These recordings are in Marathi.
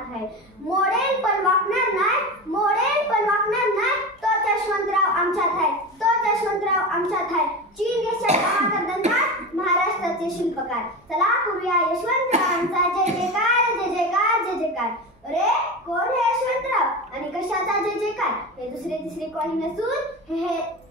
आमच्यात आहे. मोडेल पण वाकणार नाही, मोडेल पण वाकणार नाही, तोच यशवंतराव आमच्यात आहे, तोच यशवंतराव आमच्यात आहे. चीन देशाचा करदनदार, महाराष्ट्राचे शिल्पकार. चला करूया यशवंतरावांचा जय जयकार, जय जयकार, जय जयकार. अरे कोण हे यशवंतराव आणि कशाचा जय जयकार? हे दुसरे तिसरे कोणी नसून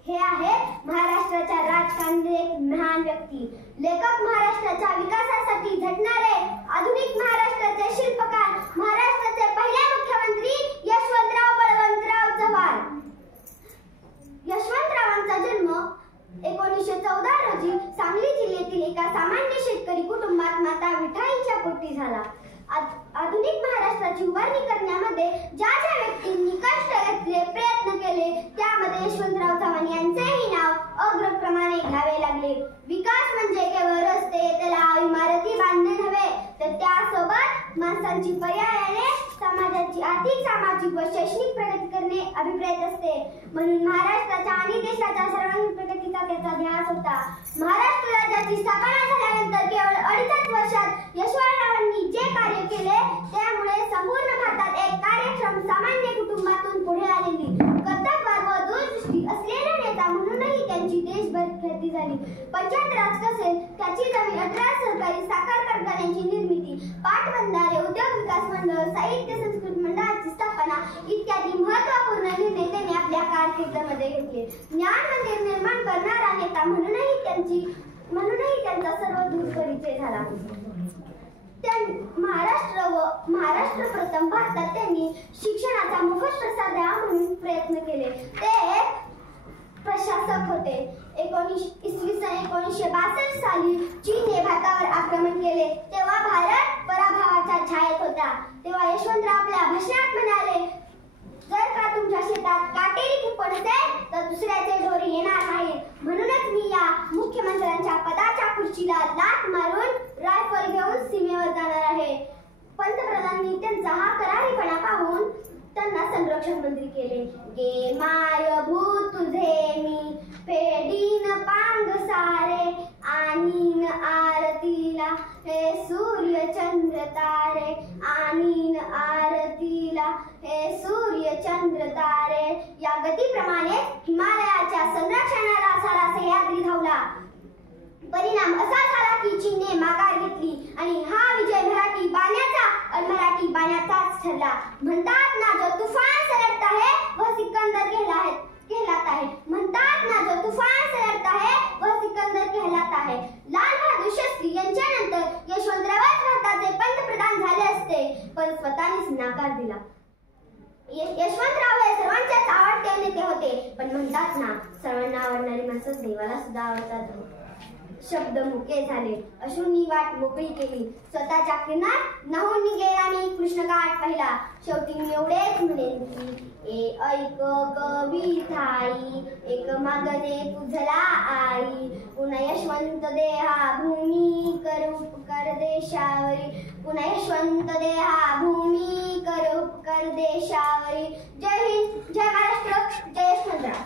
हे आहे महाराष्ट्राच्या राजकारणातील एक महान व्यक्ती, लेखक, महाराष्ट्राच्या विकासासाठी झटणारे आधुनिक महाराष्ट्राचे शिल्पकार, महाराष्ट्राचे पहिले मुख्यमंत्री यशवंतराव बळवंतराव चव्हाण. यशवंतरावांचा जन्म 1914 रोजी सांगली जिल्ह्यातील एका सामान्य शेतकरी कुटुंबात माता विठाईच्या पोटी झाला. आधुनिक महाराष्ट्राची उभारणी करण्यामध्ये ज्या ज्या व्यक्तींनी कष्ट घेतले, प्रयत्न केले, त्यामध्ये यशवंतराव चव्हाण यांचेही नाव अग्रक्रमाने घ्यावे लागले. विकास म्हणजे केवळ रस्ते, तलाव, इमारती बांधणे नव्हे, तर त्यासोबत माणसांची पर्यायाने समाजाची आर्थिक, सामाजिक व शैक्षणिक प्रगती करणे अभिप्रेत असते. म्हणून महाराष्ट्राच्या आणि देशाच्या सर्वांगीण प्रगतीचा त्याचा ध्यास होता. महाराष्ट्र राज्याची स्थापना झाल्यानंतर केवळ 2.5 वर्षात यशवंतरावांनी जे कार्य केले त्यामुळे संपूर्ण भारतात एक कार्यक्षम सामान्य कुटुंबातून पुढे आलेली, कर्तबगार व दूरदृष्टी असलेला नेता म्हणूनही त्यांची देशभर ख्याती झाली. पंचायत राज कसेल, त्याची जमीन, 18 सहकारी साखर कारखान्यांची निर्मिती, पाटबंधारे, उद्योग विकास मंडळ, साहित्य संस्कृती मंडळाची स्थापना इत्यादी महत्त्वपूर्ण निर्णय त्यांनी आपल्या कारकिर्दीमध्ये घेतले. ज्ञान मंदिर निर्माण करणारा नेता म्हणूनही त्यांचा सर्व दूर परिचय झाला. महाराष्ट्र प्रथम भारतात त्यांनी शिक्षणाचा मोफत प्रसार द्यावा म्हणून प्रयत्न केले. ते एक प्रशासक होते. 1962 साली चीनने भारतावर आक्रमण केले. तेव्हा भारत पराभवाच्या छायेत होता. तेव्हा यशवंतराव आपल्या भाषणात म्हणाले, जर का तुमच्या शेतात काटेरी कुंपण असेल तर दुसऱ्याचे ढोरे येणार नाही. म्हणूनच मी या मुख्यमंत्र्यांच्या पदाच्या खुर्चीला लाथ मारून रायफल घेऊन सीमेवर जाणार आहे. पंतप्रधानांनी त्यांचा हा करारीपणा पाहून त्यांना संरक्षण मंत्री केले. गे माय भूत तुझे मी पेडीन पांग सारे, आणीन आरतीला हे सूर्य चंद्र तारे, आणीन आरतीला हे सूर्य चंद्र तारे. या गतीप्रमाणे हिमालयाच्या संरक्षणाला सारा सह्याद्री धावला. परिणाम असा झाला की चीनने माघार घेतली आणि हा विजय मराठी बाण्याचा आणि मराठी बाण्याचाच ठरला. म्हणतात ना, जो तुफान सलटता है वह सिकंदर कहलाता है. म्हणतात ना, जो तुफान सलटता है वह सिकंदर कहलाता है. लाल बहादूर शास्त्री यांच्यानंतर यशवंतरावच भारताचे पंतप्रधान झाले असते, पण स्वतःनेच नकार दिला. यशवंतराव हे सर्वांच्याच आवडते नेते होते, पण म्हणतात ना, सर्वांना आवडणारी माणसं देवाला सुद्धा आवडतात. शब्द मुके झाले, अश्रूंनी वाट मोकळी केली. स्वतःच्या किनार नाहून निघेला मी कृष्णकाठ पाहिला. शेवटी मी एवढेच म्हणेन की ऐक कविताई, एक मागणे तुझला आई. पुन्हा यशवंत देहा भूमी कर उपकार देशावरी, पुन्हा यशवंत देहा भूमी कर उपकार देशावरी. जय हिंद, जय महाराष्ट्र, जय यशवंतराव.